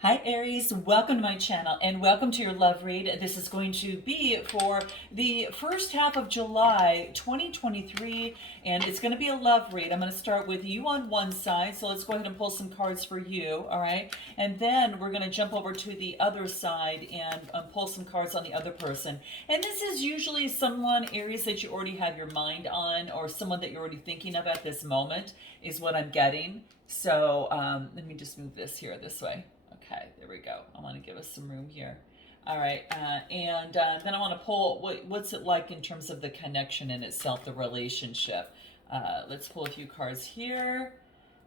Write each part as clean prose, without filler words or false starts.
Hi Aries, welcome to my channel and welcome to your love read. This is going to be for the first half of July 2023 and it's going to be a love read. I'm going to start with you on one side, so let's go ahead and pull some cards for you, all right? And then we're going to jump over to the other side and pull some cards on the other person. And this is usually someone, Aries, that you already have your mind on, or someone that you're already thinking of at this moment is what I'm getting. So let me just move this here this way. Okay, there we go. I want to give us some room here. All right, and then I want to pull, what's it like in terms of the connection in itself, the relationship. Let's pull a few cards here.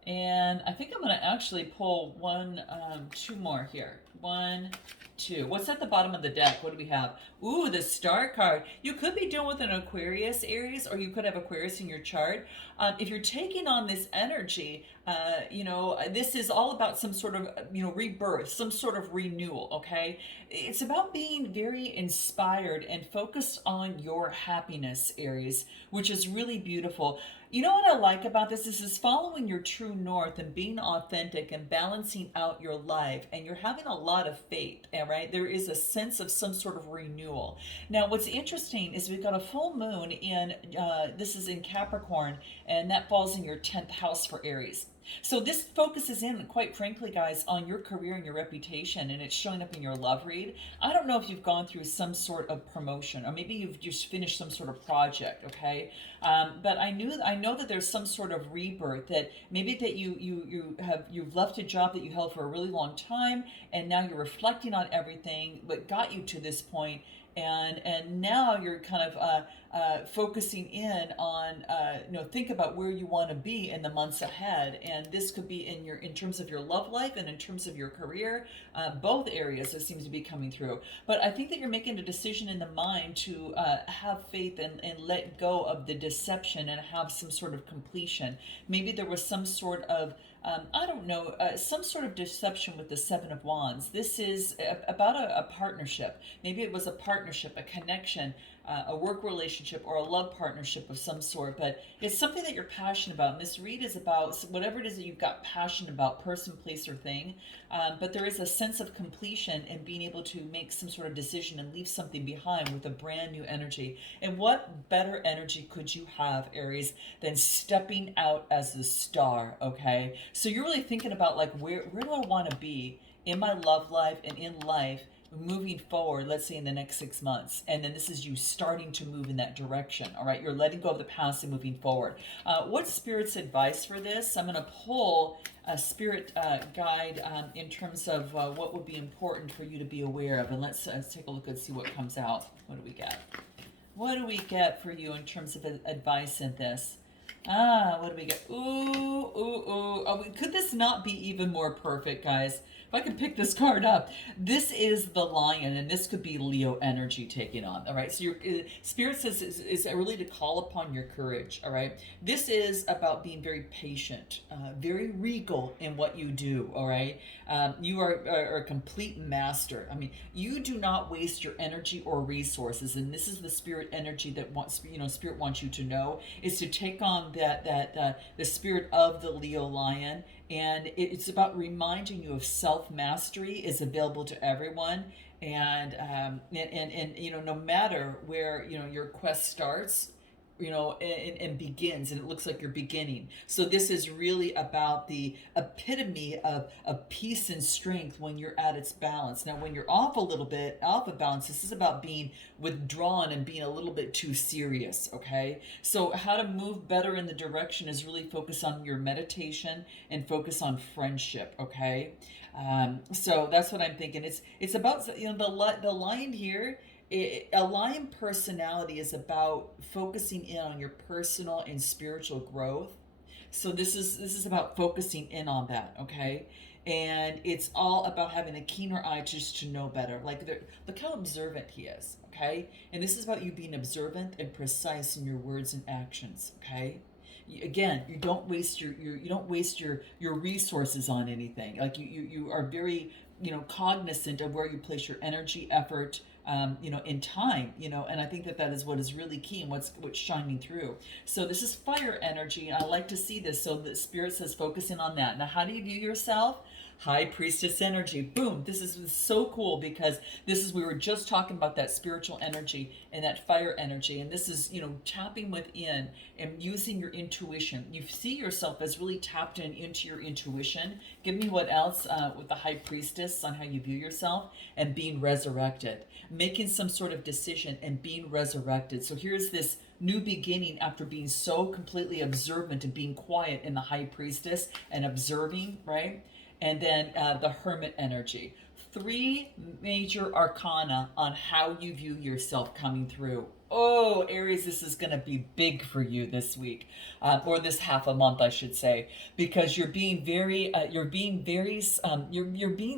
And I think I'm going to actually pull two more here. One, two. What's at the bottom of the deck? What do we have? Ooh, the Star card. You could be dealing with an Aquarius, Aries, or you could have Aquarius in your chart. If you're taking on this energy, this is all about some sort of, rebirth, some sort of renewal, okay? It's about being very inspired and focused on your happiness, Aries, which is really beautiful. You know what I like about this? This is following your true north and being authentic and balancing out your life. And you're having a lot of faith, all right? There is a sense of some sort of renewal. Now, what's interesting is we've got a full moon in, this is in Capricorn, and that falls in your 10th house for Aries. So this focuses in, quite frankly, guys, on your career and your reputation, and it's showing up in your love read. I don't know if you've gone through some sort of promotion, or maybe you've just finished some sort of project, okay? But I know that there's some sort of rebirth, that maybe that you've left a job that you held for a really long time, and now you're reflecting on everything what got you to this point, and now you're kind of focusing in on think about where you want to be in the months ahead, and this could be in terms of your love life and in terms of your career, both areas it seems to be coming through. But I think that you're making a decision in the mind to have faith and let go of the deception and have some sort of completion. Maybe there was some sort of I don't know, some sort of deception with the Seven of Wands. This is about a partnership. Maybe it was a partnership, a connection, a work relationship, or a love partnership of some sort. But it's something that you're passionate about. And this read is about whatever it is that you've got passion about, person, place, or thing. But there is a sense of completion and being able to make some sort of decision and leave something behind with a brand new energy. And what better energy could you have, Aries, than stepping out as the star, okay? So you're really thinking about, like, where do I want to be in my love life and in life moving forward, let's say in the next 6 months. And then this is you starting to move in that direction, all right? You're letting go of the past and moving forward. What's Spirit's advice for this? I'm going to pull a Spirit guide in terms of what would be important for you to be aware of. And let's take a look and see what comes out. What do we get? What do we get for you in terms of advice in this? What do we get? Ooh, ooh, ooh. Oh, could this not be even more perfect, guys? If I could pick this card up, this is the Lion, and this could be Leo energy taking on. All right, so your Spirit says is really to call upon your courage. All right, this is about being very patient, very regal in what you do. All right, you are a complete master. I mean, you do not waste your energy or resources, and this is the Spirit energy that Spirit wants you to know is to take on the spirit of the Leo Lion, and it's about reminding you of self-mastery is available to everyone, and no matter where your quest starts, and begins, and it looks like you're beginning. So this is really about the epitome of peace and strength when you're at its balance. Now, when you're off a little bit, off of balance, this is about being withdrawn and being a little bit too serious, okay? So how to move better in the direction is really focus on your meditation and focus on friendship, okay? So that's what I'm thinking. It's about, the Lion here. A lion personality is about focusing in on your personal and spiritual growth. So this is about focusing in on that, okay? And it's all about having a keener eye just to know better. Like, look how observant he is, okay? And this is about you being observant and precise in your words and actions, okay? Again, you don't waste your resources on anything. Like, you are very cognizant of where you place your energy, effort, in time, and I think that is what is really key and what's shining through. So this is fire energy, and I like to see this. So the Spirit says focusing on that. Now, how do you view yourself? High priestess energy. Boom. This is so cool because we were just talking about that spiritual energy and that fire energy. And this is, tapping within and using your intuition. You see yourself as really tapped into your intuition. Give me what else with the high priestess on how you view yourself, and being resurrected, making some sort of decision and being resurrected. So here's this new beginning after being so completely observant and being quiet in the high priestess and observing, right? And then the hermit energy. Three major arcana on how you view yourself coming through. Oh, Aries, this is going to be big for you this week, or this half a month, I should say, because you're being very,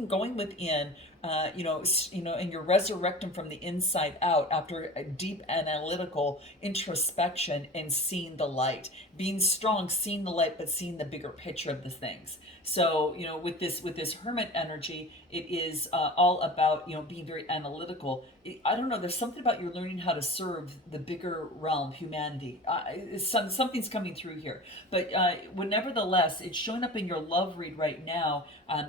going within, and you're resurrecting from the inside out after a deep analytical introspection and seeing the light, being strong, seeing the light, but seeing the bigger picture of the things. So, with this hermit energy, it is all about, being very analytical. I don't know, there's something about you learning how to serve the bigger realm, humanity. Something's coming through here. But nevertheless, it's showing up in your love read right now,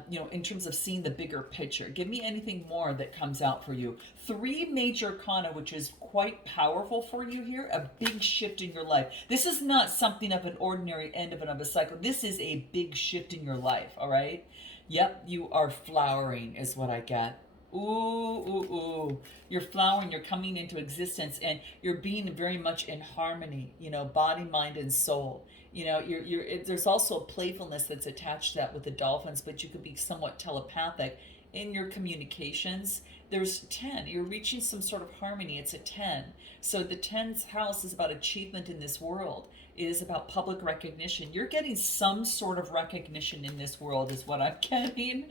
in terms of seeing the bigger picture. Give me anything more that comes out for you. Three major arcana, which is quite powerful for you here, a big shift in your life. This is not something of an ordinary end of a cycle. This is a big shift in your life, all right? Yep, you are flowering is what I get. Ooh, ooh, ooh. You're flowering, you're coming into existence, and you're being very much in harmony, body, mind, and soul. There's also a playfulness that's attached to that with the dolphins, but you could be somewhat telepathic in your communications. There's 10. You're reaching some sort of harmony. It's a 10. So the 10th house is about achievement in this world. It is about public recognition. You're getting some sort of recognition in this world is what I'm getting.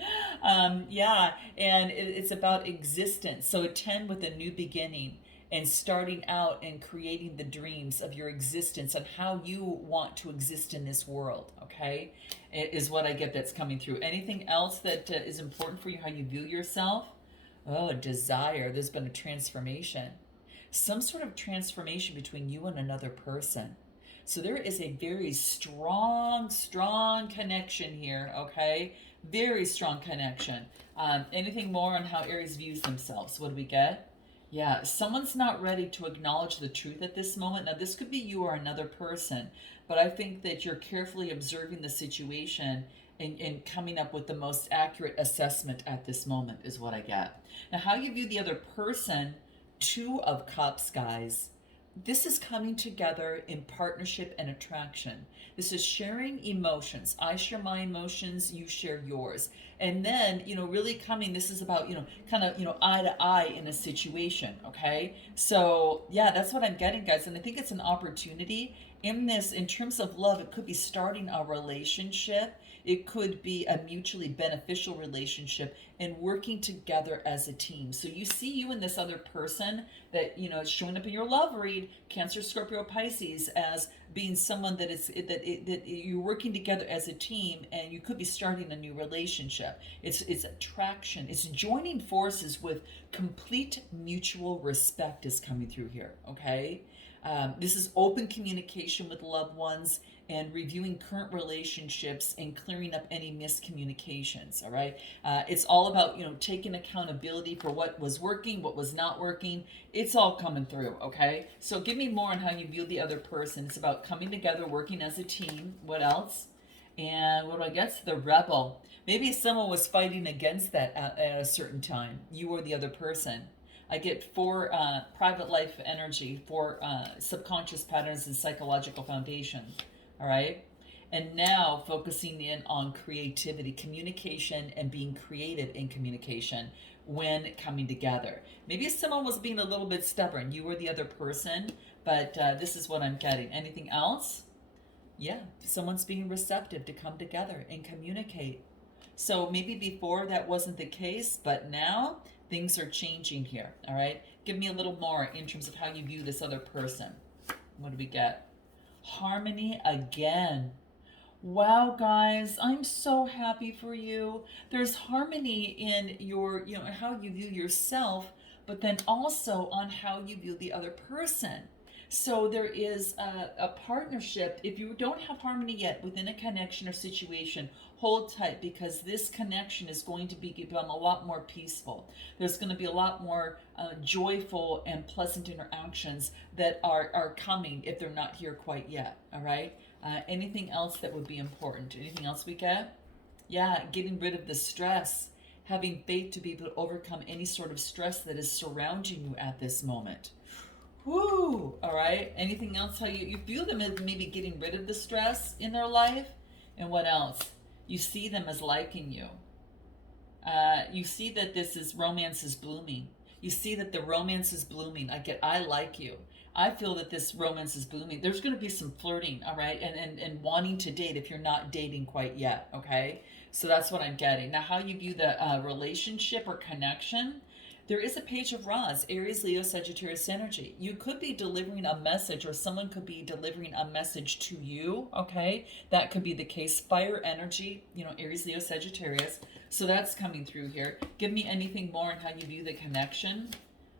Yeah, and it's about existence. So a 10 with a new beginning and starting out and creating the dreams of your existence and how you want to exist in this world, okay? It is what I get that's coming through. Anything else that is important for you, how you view yourself? Oh, desire. There's been a transformation. Some sort of transformation between you and another person. So there is a very strong connection here, okay? Very strong connection. Anything more on how Aries views themselves? What do we get? Yeah, someone's not ready to acknowledge the truth at this moment. Now, this could be you or another person, but I think that you're carefully observing the situation and coming up with the most accurate assessment at this moment is what I get. Now, how you view the other person, 2 of Cups, guys. This is coming together in partnership and attraction. This is sharing emotions. I share my emotions, you share yours. And then, really coming, this is about, kind of, eye to eye in a situation, okay? So, yeah, that's what I'm getting, guys. And I think it's an opportunity in this, in terms of love. It could be starting a relationship. It could be a mutually beneficial relationship and working together as a team. So you see you and this other person that, is showing up in your love read, Cancer, Scorpio, Pisces, as being someone that you're working together as a team, and you could be starting a new relationship. It's attraction. It's joining forces with complete mutual respect is coming through here, okay? This is open communication with loved ones and reviewing current relationships and clearing up any miscommunications, all right? It's all about, taking accountability for what was working, what was not working. It's all coming through, okay? So give me more on how you view the other person. It's about coming together, working as a team. What else? And what do I guess? The rebel. Maybe someone was fighting against that at a certain time, you or the other person. I get 4 private life energy, 4 subconscious patterns and psychological foundations. All right. And now focusing in on creativity, communication, and being creative in communication when coming together. Maybe someone was being a little bit stubborn, you or the other person, but this is what I'm getting. Anything else? Yeah, someone's being receptive to come together and communicate. So maybe before that wasn't the case, but now things are changing here. All right. Give me a little more in terms of how you view this other person. What do we get? Harmony again. Wow, guys, I'm so happy for you. There's harmony in your, how you view yourself, but then also on how you view the other person. So there is a partnership. If you don't have harmony yet within a connection or situation, hold tight, because this connection is going to become a lot more peaceful. There's going to be a lot more joyful and pleasant interactions that are coming if they're not here quite yet. All right. Anything else that would be important? Anything else we get? Yeah, getting rid of the stress, having faith to be able to overcome any sort of stress that is surrounding you at this moment. Whoo! All right. Anything else? How you feel them as maybe getting rid of the stress in their life? And what else? You see them as liking you. You see that this is romance is blooming. You see that the romance is blooming. I like you. I feel that this romance is blooming. There's going to be some flirting, all right, and wanting to date if you're not dating quite yet, okay? So that's what I'm getting. Now, how you view the relationship or connection, there is a page of Rods, Aries, Leo, Sagittarius energy. You could be delivering a message, or someone could be delivering a message to you, okay? That could be the case. Fire energy, Aries, Leo, Sagittarius. So that's coming through here. Give me anything more on how you view the connection.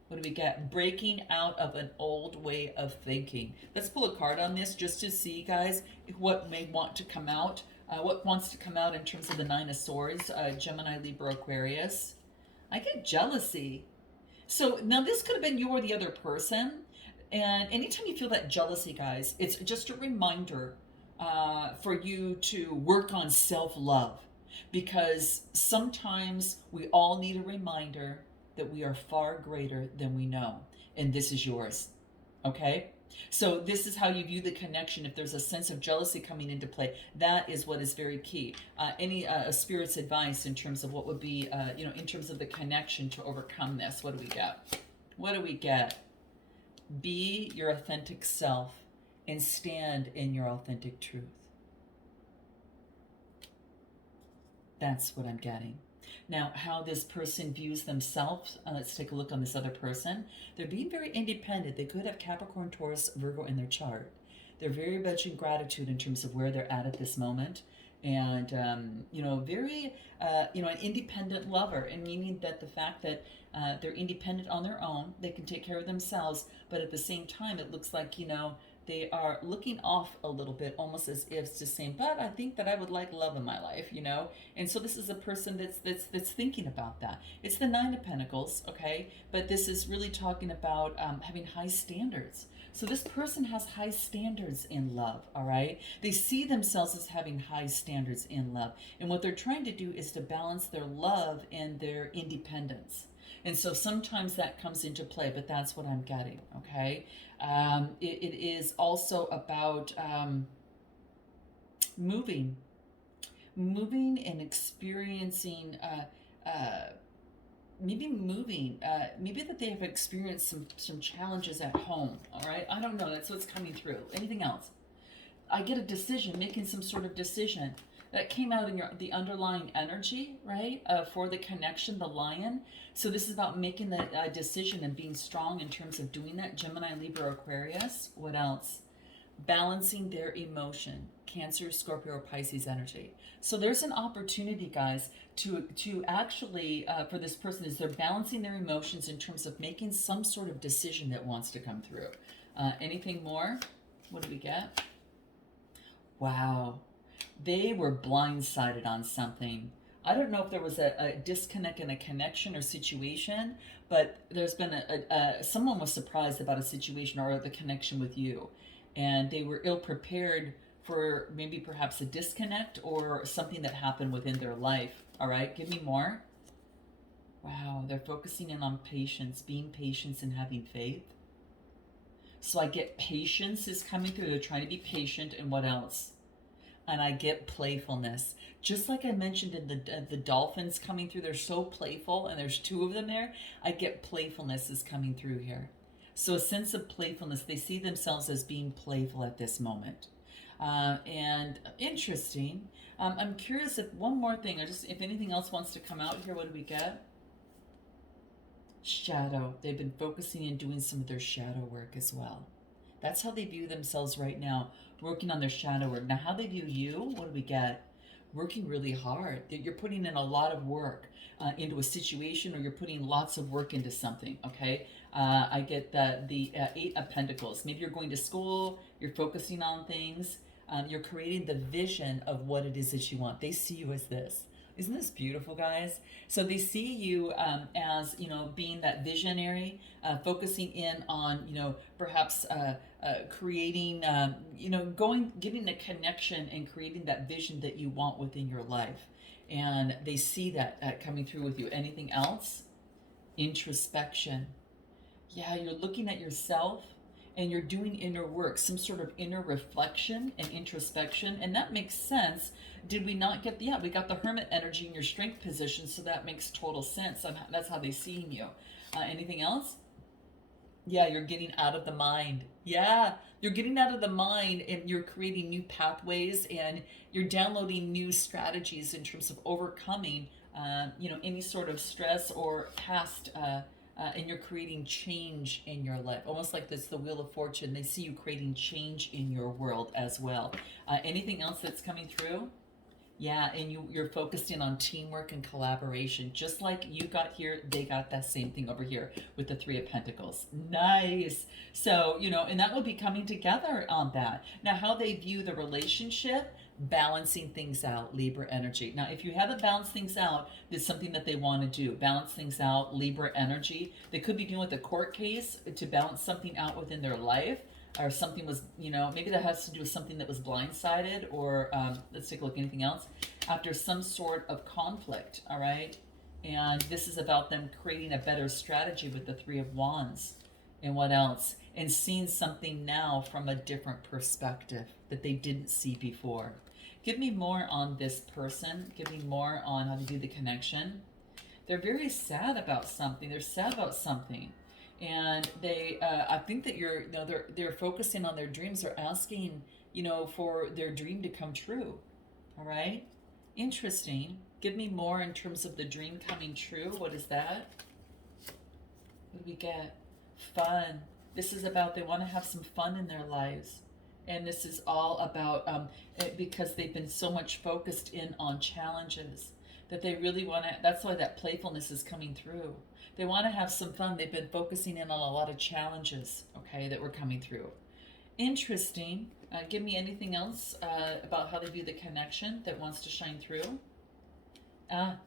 What do we get? Breaking out of an old way of thinking. Let's pull a card on this just to see, guys, what may want to come out. What wants to come out in terms of the Nine of Swords, Gemini, Libra, Aquarius. I get jealousy. So now this could have been you or the other person. And anytime you feel that jealousy, guys, it's just a reminder for you to work on self-love. Because sometimes we all need a reminder that we are far greater than we know. And this is yours. Okay? So this is how you view the connection. If there's a sense of jealousy coming into play, that is what is very key. Any spirit's advice in terms of what would be, in terms of the connection to overcome this. What do we get? What do we get? Be your authentic self and stand in your authentic truth. That's what I'm getting. Now, how this person views themselves, let's take a look on this other person. They're being very independent. They could have Capricorn, Taurus, Virgo in their chart. They're very much in gratitude in terms of where they're at this moment. And, very, an independent lover, and meaning that the fact that they're independent on their own, they can take care of themselves, but at the same time, it looks like, they are looking off a little bit, almost as if just saying, but I think that I would like love in my life, And so this is a person that's thinking about that. It's the Nine of Pentacles, okay? But this is really talking about having high standards. So this person has high standards in love, all right? They see themselves as having high standards in love. And what they're trying to do is to balance their love and their independence. And so sometimes that comes into play, but that's what I'm getting, okay? It is also about moving and experiencing, maybe that they have experienced some challenges at home, all right? I don't know, that's what's coming through. Anything else? I get a decision, making some sort of decision. That came out in the underlying energy, right? For the connection, the lion. So this is about making the decision and being strong in terms of doing that. Gemini, Libra, Aquarius. What else? Balancing their emotion. Cancer, Scorpio, or Pisces energy. So there's an opportunity, guys, to actually, for this person, is they're balancing their emotions in terms of making some sort of decision that wants to come through. Anything more? What do we get? Wow. They were blindsided on something. I don't know if there was a disconnect in a connection or situation, but there's been someone was surprised about a situation or the connection with you, and they were ill-prepared for maybe perhaps a disconnect or something that happened within their life. All right, give me more. Wow, they're focusing in on patience, being patient and having faith. So I get patience is coming through. They're trying to be patient, and what else? And I get playfulness. Just like I mentioned in the dolphins coming through, they're so playful, and there's two of them there. I get playfulness is coming through here. So a sense of playfulness. They see themselves as being playful at this moment. And interesting. I'm curious if one more thing, if anything else wants to come out here, what do we get? Shadow. They've been focusing and doing some of their shadow work as well. That's how they view themselves right now, working on their shadow work. Now, how they view you, what do we get? Working really hard. You're putting in a lot of work into a situation, or you're putting lots of work into something, okay? I get the Eight of Pentacles. Maybe you're going to school, you're focusing on things. You're creating the vision of what it is that you want. They see you as this. Isn't this beautiful, guys? So they see you as, being that visionary, focusing in on, perhaps creating, getting the connection and creating that vision that you want within your life. And they see that coming through with you. Anything else? Introspection. Yeah, you're looking at yourself and you're doing inner work, some sort of inner reflection and introspection. And that makes sense. Did we not get we got the hermit energy in your strength position, so that makes total sense. That's how they see you. Anything else? Yeah, you're getting out of the mind. Yeah, you're getting out of the mind and you're creating new pathways and you're downloading new strategies in terms of overcoming, any sort of stress or past, and you're creating change in your life. Almost like this, the Wheel of Fortune. They see you creating change in your world as well. Anything else that's coming through? Yeah, and you're focusing on teamwork and collaboration. Just like you got here, they got that same thing over here with the Three of Pentacles. Nice. So, and that will be coming together on that. Now, how they view the relationship, balancing things out, Libra energy. Now, if you haven't balanced things out, there's something that they want to do. Balance things out, Libra energy. They could be dealing with a court case to balance something out within their life, or something was, maybe that has to do with something that was blindsided, or let's take a look, anything else? After some sort of conflict, all right? And this is about them creating a better strategy with the Three of Wands. And what else? And seeing something now from a different perspective that they didn't see before. Give me more on this person. Give me more on how to do the connection. They're very sad about something. They're sad about something. And they, I think that they're focusing on their dreams. They're asking, for their dream to come true. All right. Interesting. Give me more in terms of the dream coming true. What is that? What do we get? Fun. This is about, they want to have some fun in their lives. And this is all about, because they've been so much focused in on challenges, that they really want to, that's why that playfulness is coming through. They want to have some fun. They've been focusing in on a lot of challenges, okay, that were coming through. Interesting. Give me anything else about how they view the connection that wants to shine through.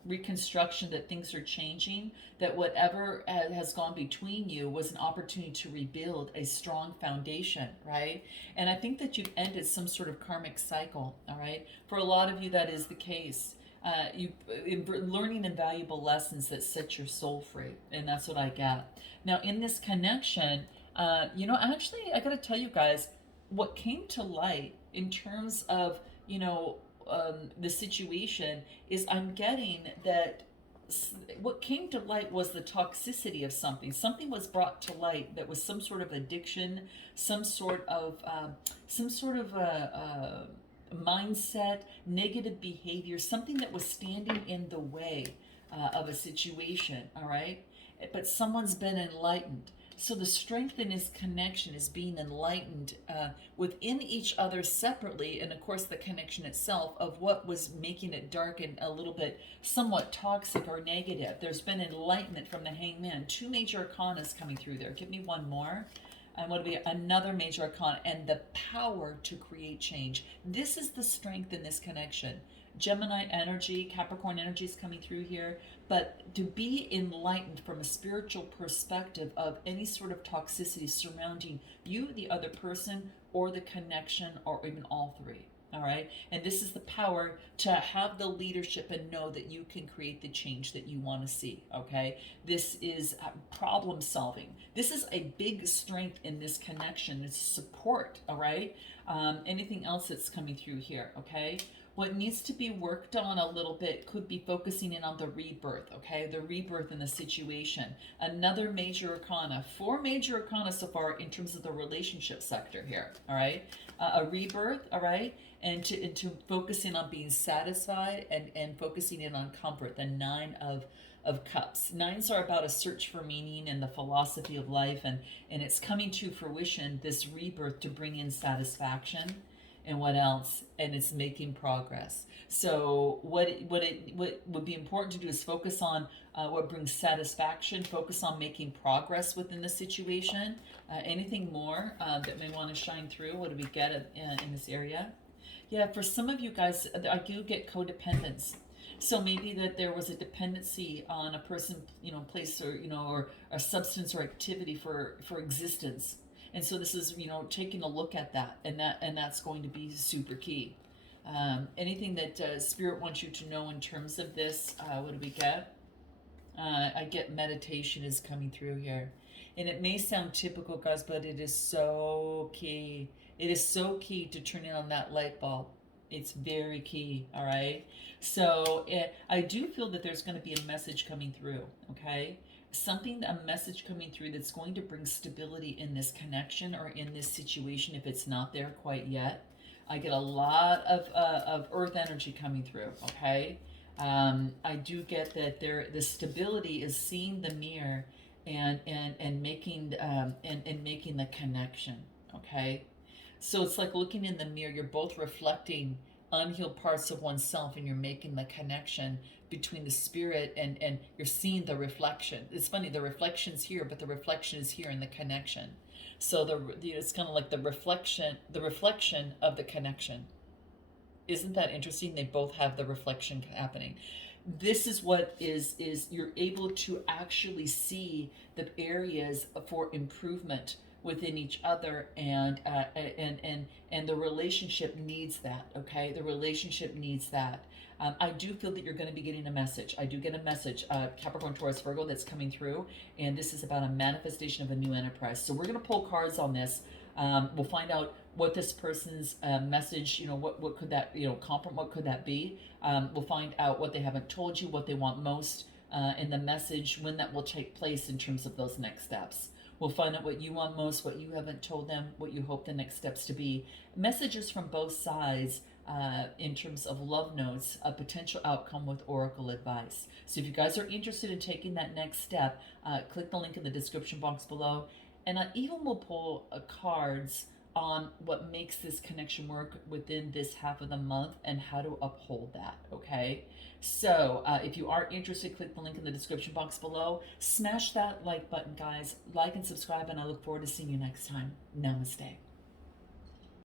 Reconstruction, that things are changing, that whatever has gone between you was an opportunity to rebuild a strong foundation, right? And I think that you've ended some sort of karmic cycle, all right? For a lot of you, that is the case. You learning invaluable lessons that set your soul free, and that's what I get. Now, in this connection, actually, I got to tell you guys, what came to light in terms of, the situation is I'm getting that what came to light was the toxicity of something. Something was brought to light that was some sort of addiction, some sort of mindset, negative behavior, something that was standing in the way of a situation, all right? But someone's been enlightened. So the strength in his connection is being enlightened within each other separately, and of course the connection itself of what was making it dark and a little bit somewhat toxic or negative. There's been enlightenment from the Hangman. Two major arcanas coming through there. Give me one more. And what would be another major arcana? And the power to create change. This is the strength in this connection. Gemini energy, Capricorn energy is coming through here. But to be enlightened from a spiritual perspective of any sort of toxicity surrounding you, the other person, or the connection, or even all three. All right. And this is the power to have the leadership and know that you can create the change that you want to see. Okay. This is problem solving. This is a big strength in this connection. It's support. All right. Anything else that's coming through here? Okay. What needs to be worked on a little bit could be focusing in on the rebirth, okay? The rebirth in the situation. Another major arcana. 4 major arcana so far in terms of the relationship sector here, all right? A rebirth, all right? And to focus in on being satisfied and focusing in on comfort. The 9 of Cups. 9s are about a search for meaning and the philosophy of life, and it's coming to fruition, this rebirth, to bring in satisfaction. And what else? And it's making progress. So what would be important to do is focus on what brings satisfaction, focus on making progress within the situation. Anything more that may want to shine through? What do we get in this area? Yeah, for some of you guys, I do get codependence. So maybe that there was a dependency on a person, place, or or a substance or activity for existence. And so this is, taking a look at that, and that's going to be super key. Anything that Spirit wants you to know in terms of this, what do we get? I get meditation is coming through here. And it may sound typical, guys, but it is so key. It is so key to turning on that light bulb. It's very key, all right? So I do feel that there's going to be a message coming through, okay? A message coming through that's going to bring stability in this connection or in this situation if it's not there quite yet. I get a lot of earth energy coming through, okay? I do get that the stability is seeing the mirror and making and making the connection. Okay, so it's like looking in the mirror. You're both reflecting unhealed parts of oneself, and you're making the connection between the spirit and you're seeing the reflection. It's funny, the reflection's here, but the reflection is here in the connection. So it's kind of like the reflection of the connection. Isn't that interesting? They both have the reflection happening. This is what is you're able to actually see the areas for improvement within each other, and the relationship needs that. Okay, the relationship needs that. I do feel that you're going to be getting a message. I do get a message, Capricorn, Taurus, Virgo, that's coming through, and this is about a manifestation of a new enterprise. So we're going to pull cards on this. We'll find out what this person's message, what could that, what could that be? We'll find out what they haven't told you, what they want most in the message, when that will take place in terms of those next steps. We'll find out what you want most, what you haven't told them, what you hope the next steps to be. Messages from both sides in terms of love notes, a potential outcome with oracle advice. So if you guys are interested in taking that next step, click the link in the description box below. And I even will pull cards on what makes this connection work within this half of the month and how to uphold that, okay? So if you are interested, click the link in the description box below. Smash that like button, guys. Like and subscribe, and I look forward to seeing you next time. Namaste.